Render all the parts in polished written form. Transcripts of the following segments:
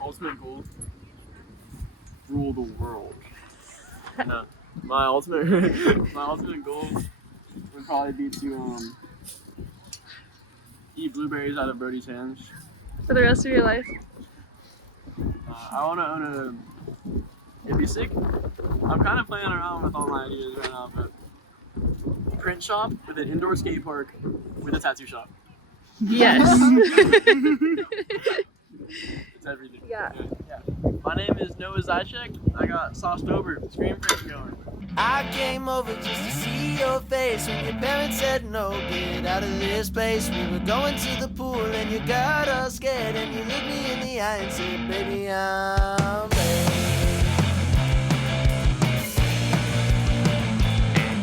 ultimate goal, rule the world. No, my ultimate goal would probably be to eat blueberries out of Brody's hands. For the rest of your life? I want to own a. It'd be sick. I'm kind of playing around with all my ideas right now, but print shop with an indoor skate park with a tattoo shop. Yes. It's everything. Yeah. My name is Noah Zychek. I got SOSTOBER, screen print going. I came over just to see your face when your parents said no, get out of this place. We were going to the pool and you got us scared and you looked me in the eye and said, baby, I'm ready.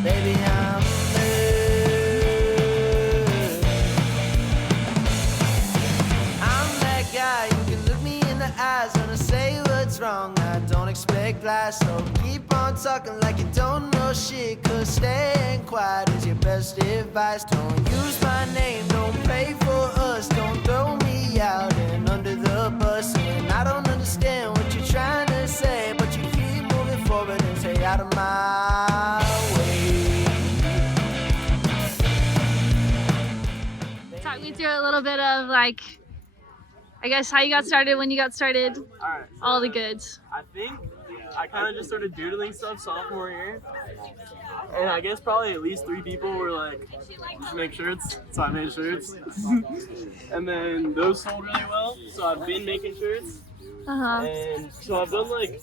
Baby, I'm ready. I'm that guy, you can look me in the eyes and say what's wrong. I don't expect lies, so keep on talking like you don't know shit, cause staying quiet is your best advice. Don't use my name, don't pay for us, don't throw me out and under the bus. And I don't understand what you're trying to say, but you keep moving forward and stay out of my way. Talk me through a little bit of like, I guess how you got started, when you got started, Alright. all the goods. I think I kind of just started doodling stuff sophomore year. And I guess probably at least 3 people were like, you should make shirts. So I made shirts. And then those sold really well. So I've been making shirts. And so I've done like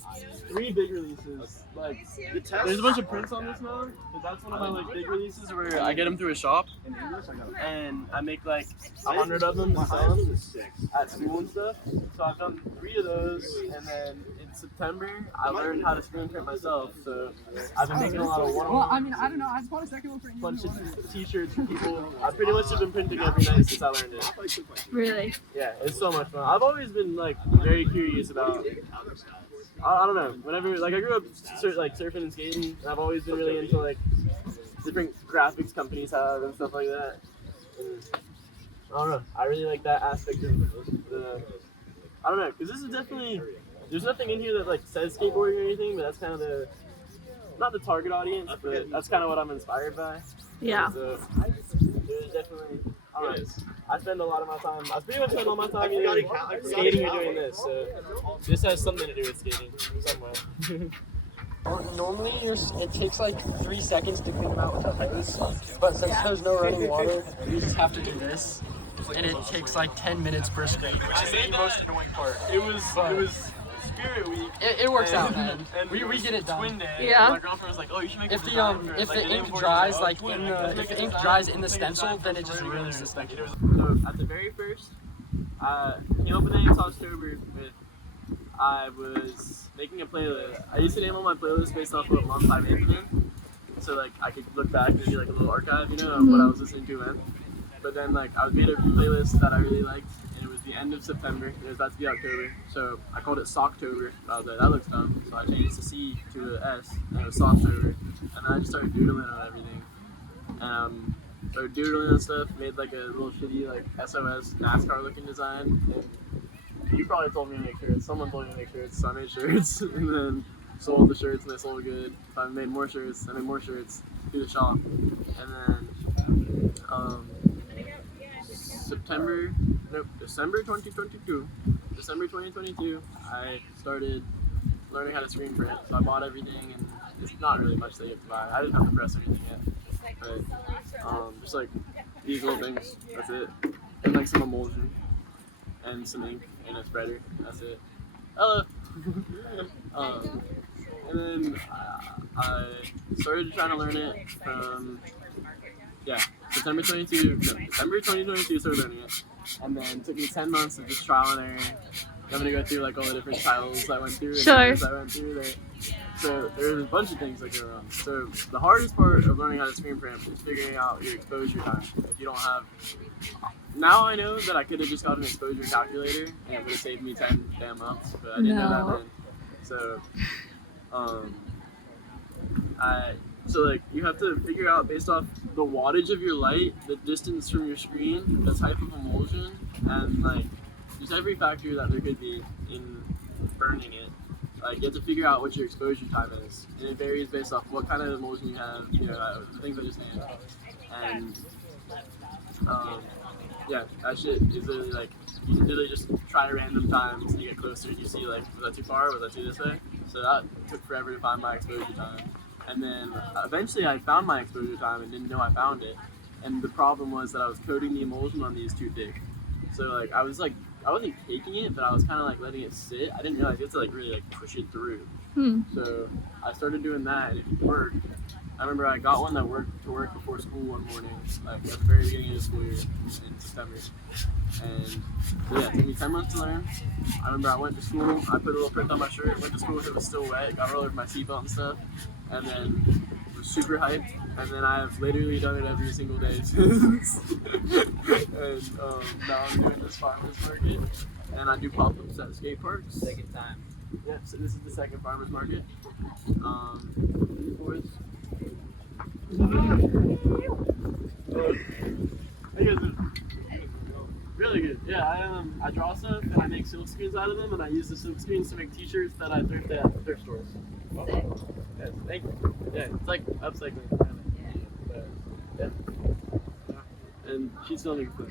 3 big releases. Like, there's a bunch of prints on this now, but that's one of my like big releases where I get them through a shop, and I make like 100 of them and sell them at school and stuff. So I've done 3 of those, and then in September I learned how to screen print myself. So I've been making a lot of one-on-one. Well, I mean, I don't know. I just bought a second one for you. Bunch of t-shirts for people. I pretty much have been printing every night since I learned it. Really? Yeah, it's so much fun. I've always been like very curious about. I don't know. Whenever like I grew up like surfing and skating, and I've always been really into like different graphics companies have and stuff like that. And, I don't know. I really like that aspect of the. I don't know, because this is definitely. There's nothing in here that like says skateboarding or anything, but that's kind of the. Not the target audience, but that's kind of what I'm inspired by. Yeah. So there's definitely. I don't know. I spend a lot of my time. I pretty much spend all my time either skating or doing this. So this has something to do with skating somewhere. Normally, it takes like 3 seconds to clean them out with a hose, but since there's no running water, you just have to do this, and it takes like 10 minutes per skate, which is the most annoying part. It was Spirit Week. It works out, man. And We get it done. Twin Day. Yeah. My girlfriend was like, "Oh, you should make If a the design for it." if Like, the ink import dries it. like in the if the ink dries in the stencil, then it just ruins the stencil. So at the very first, I came up with the name SOSTOBER with. I was making a playlist. I used to name all my playlists based off what month I made them in. So like I could look back and do like a little archive, you know, of what I was listening to then. But then like I made a playlist that I really liked, and it was the end of September. It was about to be October, so I called it SOCtober. I was like, that looks dumb, so I changed the C to the S, and it was SOCtober. And then I just started doodling on everything. Started doodling on stuff. Made like a little shitty like SOS NASCAR looking design. And you probably told me to make shirts. Someone told me to make shirts, so I made shirts, and then sold the shirts, and they sold good. So I made more shirts. I made more shirts through the shop, and then December 2022, I started learning how to screen print. So I bought everything, and it's not really much that you have to buy. I didn't have to press anything yet, but just like these little things. That's it, and like some emulsion and some ink and a spreader. That's it. Hello. And then I started trying to learn it from December 2022 started learning it, and then it took me 10 months of just trial and error. I'm gonna go through like all the different trials I went through and errors I went through there. So there's a bunch of things that go wrong. So the hardest part of learning how to screen print is figuring out your exposure time. If you don't have, now I know that I could have just got an exposure calculator and it would have saved me 10 damn months, but I didn't know that then. So So like you have to figure out based off the wattage of your light, the distance from your screen, the type of emulsion, and like there's every factor that there could be in burning it. Like you have to figure out what your exposure time is, and it varies based off what kind of emulsion you have, the things I just named. And yeah, that shit is literally like you can literally just try random times and you get closer and you see like was that too far, was that too this way? So that took forever to find my exposure time. And then eventually I found my exposure time and didn't know I found it. And the problem was that I was coating the emulsion on these too thick. So like I wasn't caking it, but I was kind of like letting it sit. I didn't realize you have to like really like push it through. So I started doing that and it worked. I remember I got one that worked to work before school one morning, like at the very beginning of the school year in September. And so yeah, it took me 10 months to learn. I remember I went to school, I put a little print on my shirt, went to school because it was still wet, got rolled over my seatbelt and stuff, and then was super hyped. And then I've literally done it every single day since. And now I'm doing this farmers market, and I do pop-ups at skate parks. Second time. Yeah, so this is the second farmers market. Really good. Yeah, I draw stuff and I make silk screens out of them, and I use the silk screens to make T-shirts that I thrift at thrift stores. Sick. Yes, thank you. Yeah, it's like upcycling. Kind of. But, yeah. And she's filming too.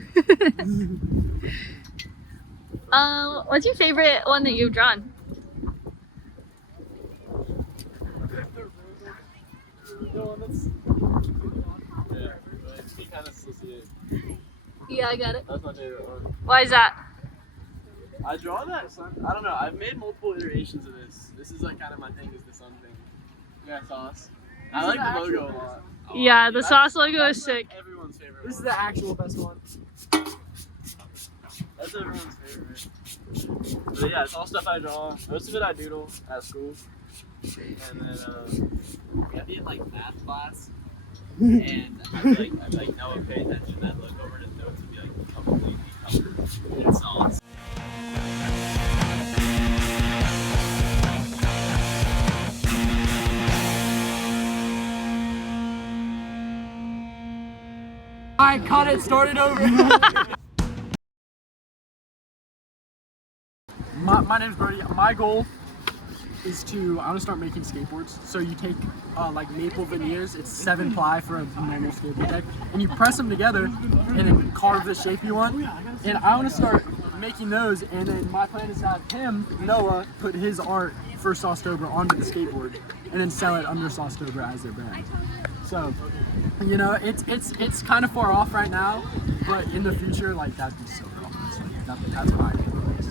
What's your favorite one that you've drawn? Yeah, but you can kind of still see it. Yeah, I got it. That's my favorite one. Why is that? I draw that sun. I don't know. I've made multiple iterations of this. This is like kind of my thing, is the sun thing. Yeah, sauce. I like the logo a lot. Yeah, the sauce logo That's is sick. like everyone's favorite. This is one. the actual best one. That's everyone's favorite. But yeah, it's all stuff I draw. Most of it I doodle at school. And then I'd be in like math class, and I'd be like, Noah, pay attention. I'd look over at his notes and be like, completely covered in sauce. I caught it, started over. My name's Brody. My goal is I want to start making skateboards. So you take like maple veneers, it's 7 ply for a normal skateboard deck, and you press them together and then carve the shape you want. And I want to start making those, and then my plan is to have Noah, put his art for SOSTOBER onto the skateboard and then sell it under SOSTOBER as their brand. So, you know, it's kind of far off right now, but in the future, like that'd be so cool. So that's my